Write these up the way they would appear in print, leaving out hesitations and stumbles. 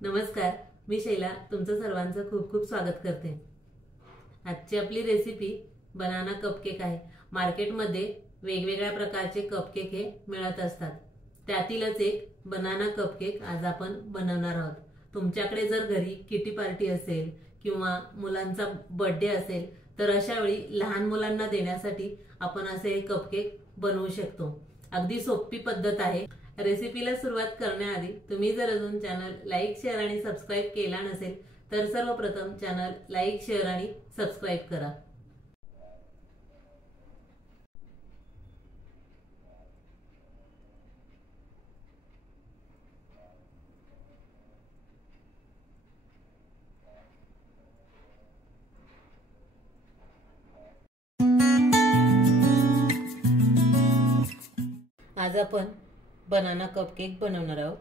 नमस्कार, मी शैला तुमचं सर्वांचं खूप खूप स्वागत करते। आजची आपली रेसिपी बनाना कपकेक आहे। मार्केटमध्ये वेगवेगळ्या प्रकारचे कपकेक हे मिळत असतात, त्यातीलच एक बनाना कपकेक आज आपण बनवणार आहोत। तुमच्याकडे जर घरी किटी पार्टी असेल किंवा मुलांचा बर्थडे असेल तर अशा वेळी लहान मुलांना देण्यासाठी आपण असे एक कपकेक बनवू शकतो। अगदी सोपी पद्धत आहे। रेसिपीला सुरुवात करण्याआधी तुम्ही जर अजून चॅनल लाईक शेअर आणि सबस्क्राइब केला नसेल तर सर्वप्रथम चॅनल लाईक शेअर आणि सबस्क्राइब करा। आज आपण बनाना कपकेक बनवणार आहोत।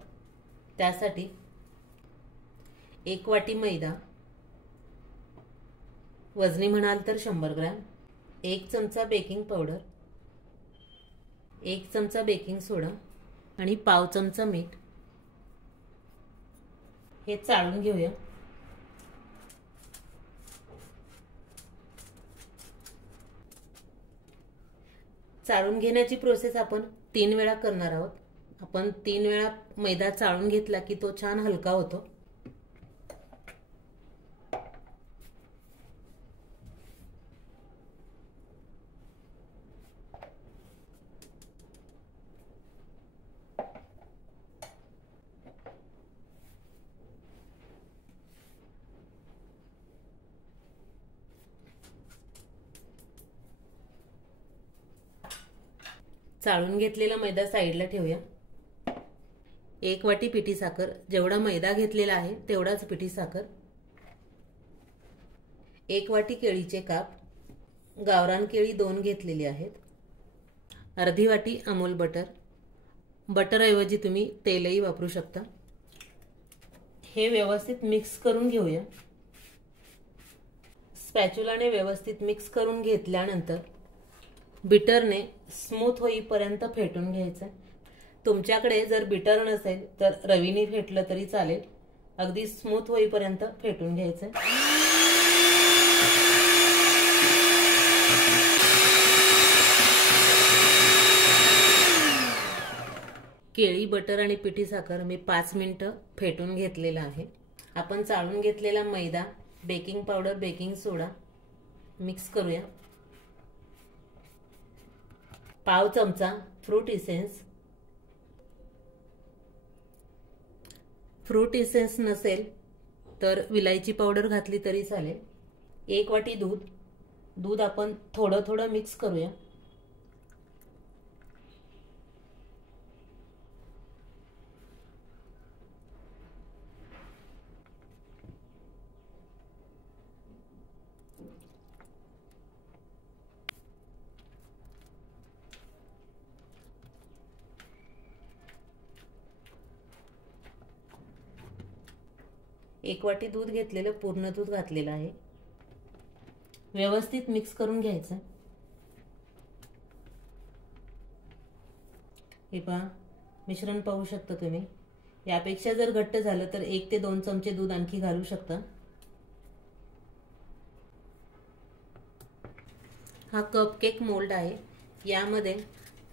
त्यासाठी 1 वाटी मैदा, वजनी म्हणाल तर 100 ग्रॅम, 1 चमचा बेकिंग पावडर, 1 चमचा बेकिंग सोडा आणि पाव चमचा मीठ हे चाळून घेऊया। चाळून घेण्याची प्रोसेस आपण 3 वेळा करणार आहोत। आपण 3 वेळा मैदा चाळून घेतला की तो छान हलका होतो। चाळून घेतलेला मैदा साइडला ठेवूया। 1 वाटी पिठी साखर, जेवढा मैदा घेतलेला आहे तेवढाच पिठी साखर, 1 वाटी केळीचे काप, गावरान केळी 2 घेतलेली आहेत, अर्धी वाटी अमूल बटर, बटर ऐवजी तुम्ही तेलही वापरू शकता। हे व्यवस्थित मिक्स करून घेऊया। स्पॅच्युलाने व्यवस्थित मिक्स करून घेतल्यानंतर बीटरने स्मूथ होईपर्यंत फेटून घ्यायचं। तुमच्याकडे जर बीटर नसेल तर रवीने फेटलं तरी चालेल। अगदी स्मूथ होईपर्यंत फेटून घ्यायचं। केळी, बटर आणि पिठी साखर मी 5 मिनिटं फेटून घेतलेला आहे। आपण चाळून घेतलेला मैदा, बेकिंग पावडर, बेकिंग सोडा मिक्स करूया। पाव चमचा फ्रूट इसेन्स नसेल तर विलायची पावडर घातली तरी चालेल। 1 वाटी दूध आपण थोडं थोडं मिक्स करूया। एक वाटी दूध घेतलेलं, पूर्ण दूध घातलेलं आहे। व्यवस्थित मिक्स करून घ्यायचं। हे पहा, मिश्रण पाहू शकता तुम्ही। यापेक्षा जर घट्ट झालं तर 1 ते 2 चमचे दूध आणखी घालू शकता। हा कपकेक मोल्ड आहे। यामध्ये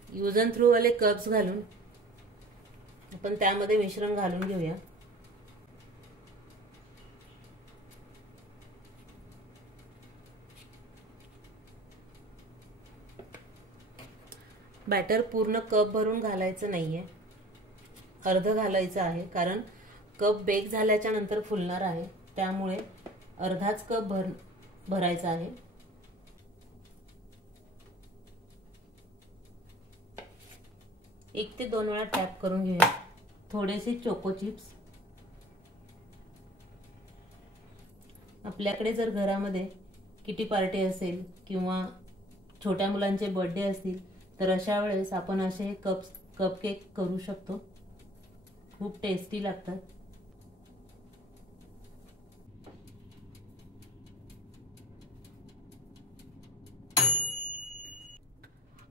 यूज अँड थ्रो वाले कप्स घालून आपण त्यामध्ये मिश्रण घालून घेऊया। बॅटर पूर्ण कप भरून घालायचं नाहीये, अर्ध घालायचं आहे, कारण कप बेक झाल्याच्या नंतर फुलणार आहे, त्यामुळे अर्धाच कप भरायचा आहे। एक ते 2 वेळा टॅप करून घेऊया। थोडेसे चोको चिप्स, आपल्याकडे जर घरामध्ये किटी पार्टी असेल किंवा छोट्या मुलांचे बर्थडे असतील तर अशा वेळेस आपण असे कपकेक करू शकतो। खूप टेस्टी लागतात।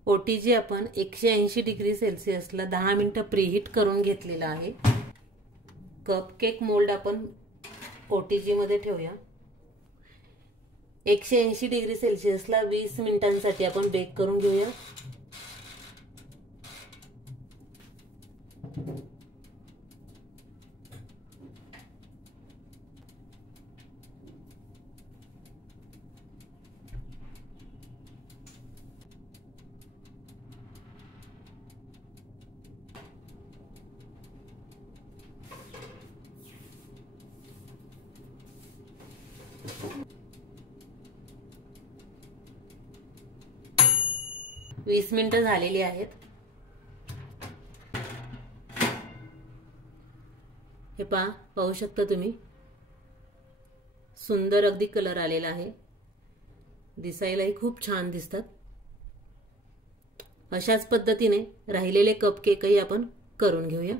ओटीजी आपण 180 डिग्री सेल्सिअसला 10 मिनिटं प्रीहीट करून घेतलेला आहे। कप केक मोल्ड आपण ओटीजी मध्ये ठेवूया. 180 डिग्री सेल्सिअसला 20 मिनिटांसाठी आपण बेक करून घेऊया. वीस मिनिटं झालेली आहेत. हे पाहू शकता तुम्ही, सुंदर अगदी कलर आलेला आहे. दिसायलाही खूप छान दिसतात. अशाच पद्धतीने राहिलेले कप केकही आपण करून घेऊया.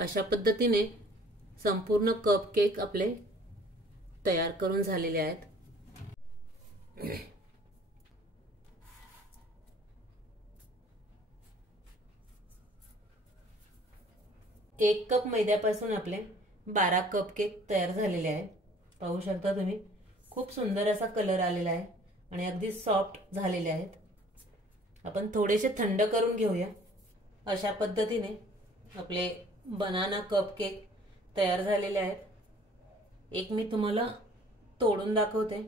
अशा पद्धतीने संपूर्ण कप केक आपले तयार करून झालेले आहेत. एक कप मैद्यापासून आपले 12 कप केक तयार झालेले आहेत. पाहू शकता तुम्ही, खूप सुंदर असा कलर आलेला आहे आणि अगदी सॉफ्ट झालेले आहेत. आपण थोडेसे थंड करून घेऊया. अशा पद्धतीने आपले बनाना कप केक तयार झालेले आहेत. एक मी तुम्हाला तोडून दाखवते.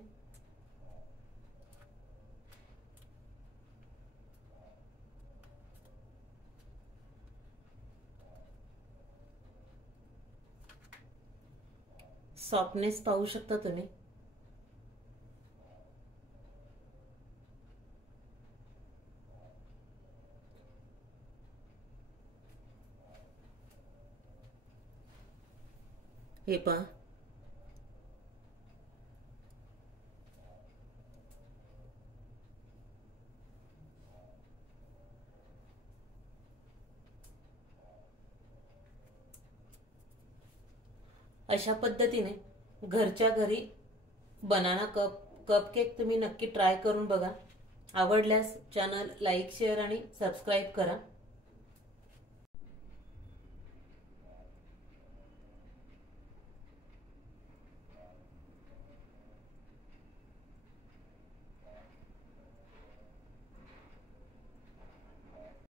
सॉफ्टनेस पाहू शकता तुम्ही. हे पहा, अशा पद्धतीने घरच्या घरी बनाना कप केक तुम्ही नक्की ट्राय करून बघा. आवडल्यास चॅनल लाईक, शेअर आणि सबस्क्राईब करा.